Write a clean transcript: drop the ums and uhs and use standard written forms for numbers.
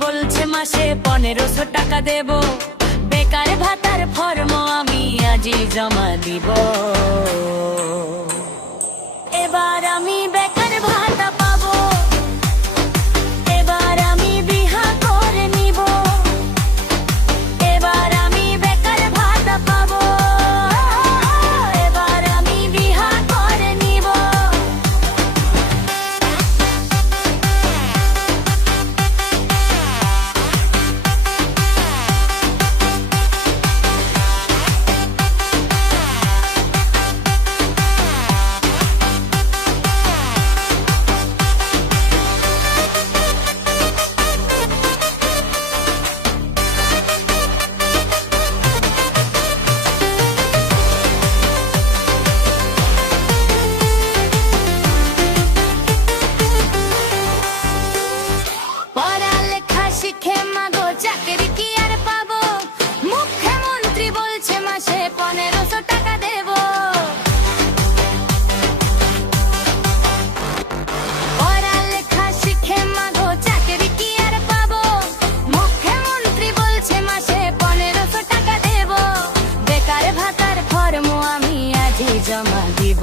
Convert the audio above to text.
বলছে মাসে 1500 টাকা দেব। বেকার ভাতার ফর্ম আমি আজই জমা দিব। এবার আমি বেকার ভাতা পাবো, এবার আমি বিহা করে নিব। এবার আমি বেকার ভাতা পাবো, এবার আমি বিহা করে নিব। পড়ালেখা শিখে মাগো চাকরি কি আর পাবো? মুখ্যমন্ত্রী বলছে মাসে 1500 টাকা দেব। পড়ালেখা শিখে মাগো চাকরি কি আর পাবো? মুখ্যমন্ত্রী বলছে মাসে 1500 টাকা দেব। বেকার ভাতার ফর্ম আমি আজই জমা দিব।